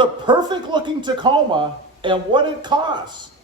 the perfect looking Tacoma and what it costs.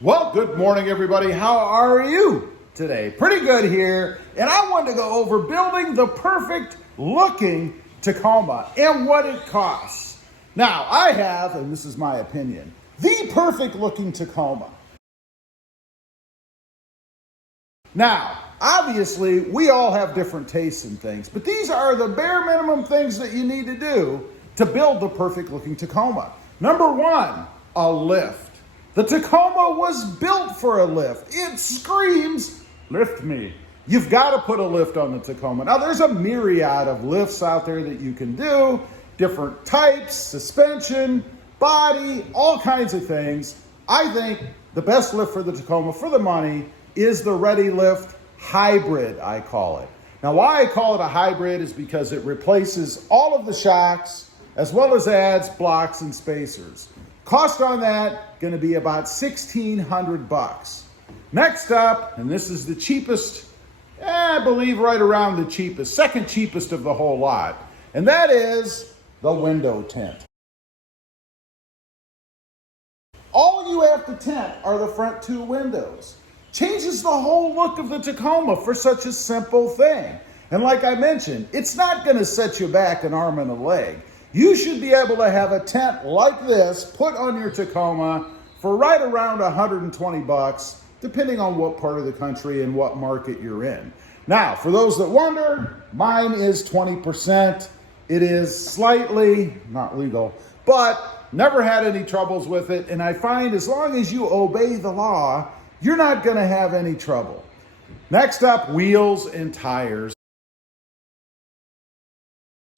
Well, good morning, everybody. How are you today? Pretty good here. And I wanted to go over building the perfect looking Tacoma and what it costs. Now, I have, and this is my opinion, the perfect looking Tacoma. Now, obviously, we all have different tastes in things, but these are the bare minimum things that you need to do to build the perfect looking Tacoma. Number one, a lift. The Tacoma was built for a lift. It screams, lift me. You've got to put a lift on the Tacoma. Now, there's a myriad of lifts out there that you can do, different types, suspension, body, all kinds of things. I think the best lift for the Tacoma for the money is the Ready Lift Hybrid, I call it. Now, why I call it a hybrid is because it replaces all of the shocks as well as adds blocks and spacers. Cost on that, going to be about $1,600. Next up, and this is the cheapest, I believe right around the cheapest, second cheapest of the whole lot, and that is the window tint. All you have to tint are the front two windows. Changes the whole look of the Tacoma for such a simple thing. And like I mentioned, it's not going to set you back an arm and a leg. You should be able to have a tent like this put on your Tacoma for right around $120, depending on what part of the country and what market you're in. Now, for those that wonder, mine is 20%. It is slightly, not legal, but never had any troubles with it. And I find as long as you obey the law, you're not going to have any trouble. Next up, wheels and tires.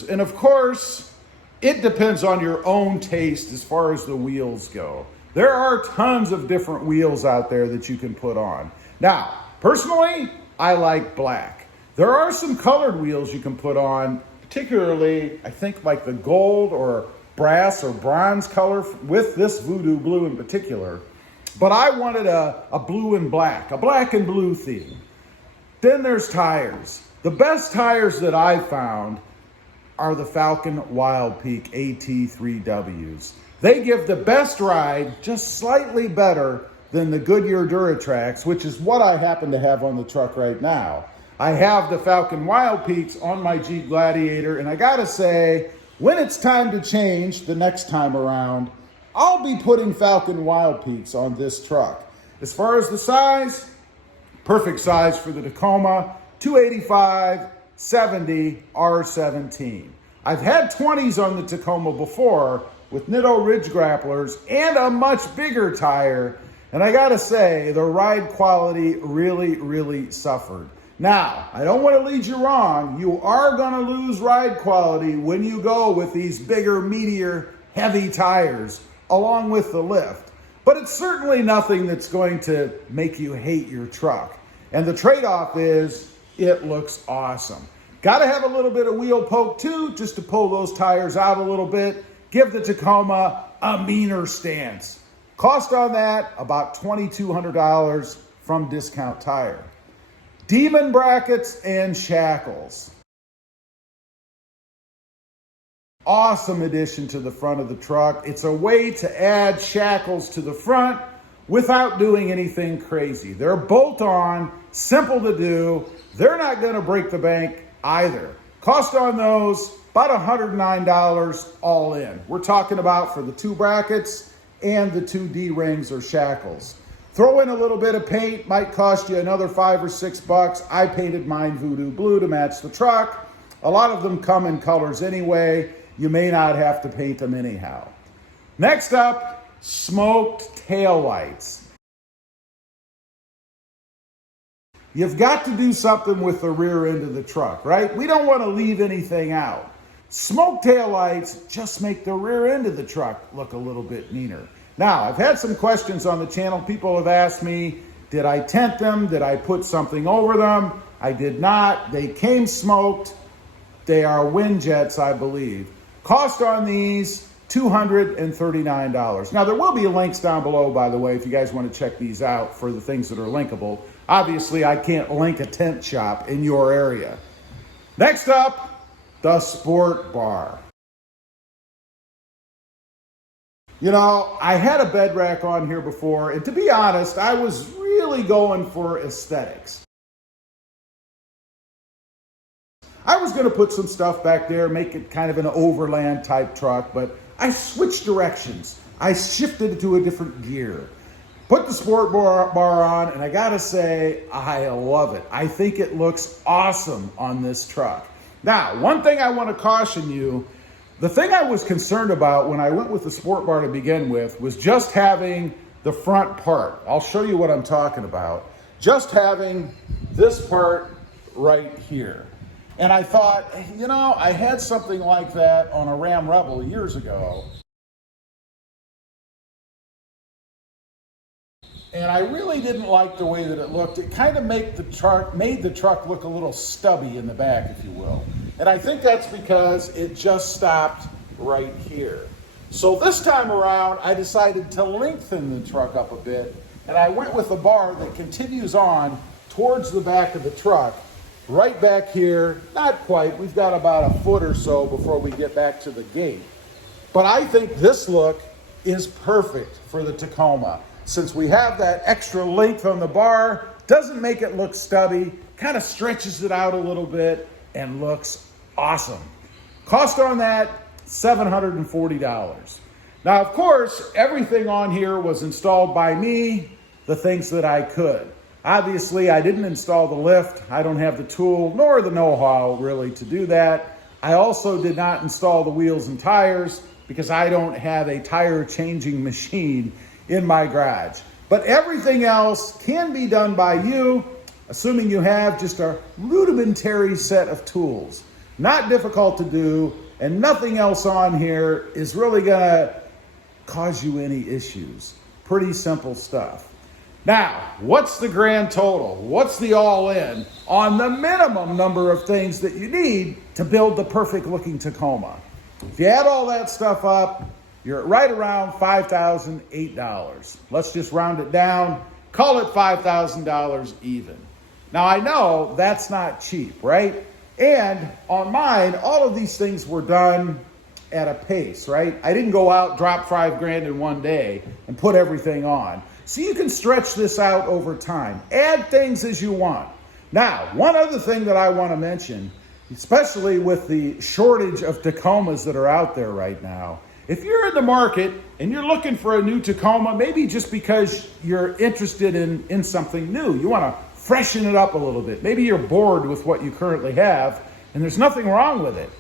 And of course, it depends on your own taste as far as the wheels go. There are tons of different wheels out there that you can put on. Now, personally, I like black. There are some colored wheels you can put on, particularly, I think like the gold or brass or bronze color with this voodoo blue in particular. But I wanted a blue and black, a black and blue theme. Then there's tires. The best tires that I've found are the Falcon Wild Peak AT3Ws. They give the best ride, just slightly better than the Goodyear Duratrax, which is what I happen to have on the truck right now. I have the Falcon Wild Peaks on my Jeep Gladiator, and I gotta say, when it's time to change the next time around, I'll be putting Falcon Wild Peaks on this truck. As far as the size, perfect size for the Tacoma, 285, 70, R17. I've had 20s on the Tacoma before with Nitto Ridge grapplers and a much bigger tire, and I gotta say, the ride quality really suffered. Now, I don't want to lead you wrong. You are gonna lose ride quality when you go with these bigger, meatier, heavy tires along with the lift. But it's certainly nothing that's going to make you hate your truck. And the trade-off is it looks awesome. Got to have a little bit of wheel poke too, just to pull those tires out a little bit. Give the Tacoma a meaner stance. Cost on that, about $2,200 from Discount Tire. Demon brackets and shackles. Awesome addition to the front of the truck. It's a way to add shackles to the front without doing anything crazy. They're bolt-on, simple to do. They're not going to break the bank either. Cost on those, about $109 all in. We're talking about for the two brackets and the two D-rings or shackles. Throw in a little bit of paint, might cost you another $5 or $6. I painted mine voodoo blue to match the truck. A lot of them come in colors anyway. You may not have to paint them anyhow. Next up, smoked taillights. You've got to do something with the rear end of the truck, right? We don't want to leave anything out. Smoked taillights just make the rear end of the truck look a little bit meaner. Now, I've had some questions on the channel. People have asked me, did I tint them? Did I put something over them? I did not. They came smoked. They are wind jets, I believe. Cost on these, $239. Now, there will be links down below, by the way, if you guys want to check these out for the things that are linkable. Obviously, I can't link a tent shop in your area. Next up, the Sport Bar. You know, I had a bed rack on here before, and to be honest, I was really going for aesthetics. I was going to put some stuff back there, make it kind of an overland type truck, but I switched directions. I shifted to a different gear. Put the Sport Bar on, and I gotta say, I love it. I think it looks awesome on this truck. Now, one thing I want to caution you, the thing I was concerned about when I went with the Sport Bar to begin with was just having the front part. I'll show you what I'm talking about. Just having this part right here. And I thought, you know, I had something like that on a Ram Rebel years ago. And I really didn't like the way that it looked. It kind of made the truck look a little stubby in the back, if you will. And I think that's because it just stopped right here. So this time around, I decided to lengthen the truck up a bit, and I went with a bar that continues on towards the back of the truck, right back here. Not quite, we've got about a foot or so before we get back to the gate. But I think this look is perfect for the Tacoma. Since we have that extra length on the bar, doesn't make it look stubby, kind of stretches it out a little bit, and looks awesome. Cost on that, $740. Now, of course, everything on here was installed by me, the things that I could. Obviously, I didn't install the lift. I don't have the tool nor the know-how really to do that. I also did not install the wheels and tires because I don't have a tire changing machine in my garage. But everything else can be done by you, assuming you have just a rudimentary set of tools. Not difficult to do, and nothing else on here is really gonna cause you any issues. Pretty simple stuff. Now, what's the grand total? What's the all-in on the minimum number of things that you need to build the perfect looking Tacoma? If you add all that stuff up, you're right around $5,008. Let's just round it down, call it $5,000 even. Now I know that's not cheap, right? And on mine, all of these things were done at a pace, right? I didn't go out, drop $5,000 in one day and put everything on. So you can stretch this out over time. Add things as you want. Now, one other thing that I want to mention, especially with the shortage of Tacomas that are out there right now, if you're in the market and you're looking for a new Tacoma, maybe just because you're interested in something new, you want to freshen it up a little bit. Maybe you're bored with what you currently have, and there's nothing wrong with it.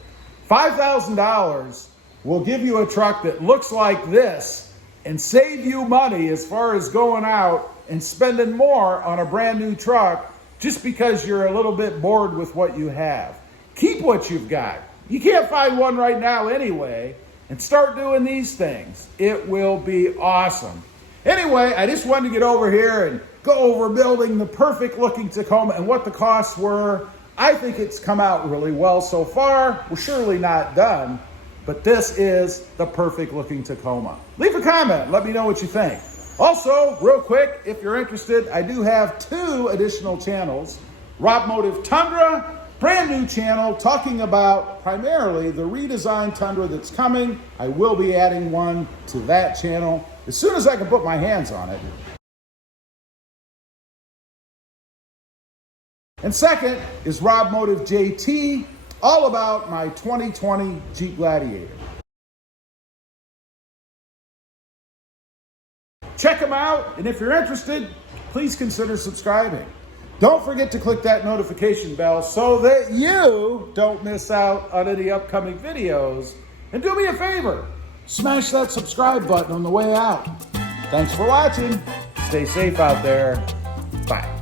$5,000 will give you a truck that looks like this and save you money as far as going out and spending more on a brand new truck just because you're a little bit bored with what you have. Keep what you've got. You can't find one right now anyway, and start doing these things. It will be awesome. Anyway, I just wanted to get over here and go over building the perfect looking Tacoma and what the costs were. I think it's come out really well so far. We're surely not done, but this is the perfect looking Tacoma. Leave a comment, let me know what you think. Also, real quick, if you're interested, I do have 2 additional channels. RobMotive Tundra, brand new channel talking about primarily the redesigned Tundra that's coming. I will be adding one to that channel as soon as I can put my hands on it. And second is RobMotive JT, all about my 2020 Jeep Gladiator. Check them out, and if you're interested, please consider subscribing. Don't forget to click that notification bell so that you don't miss out on any upcoming videos. And do me a favor, smash that subscribe button on the way out. Thanks for watching. Stay safe out there. Bye.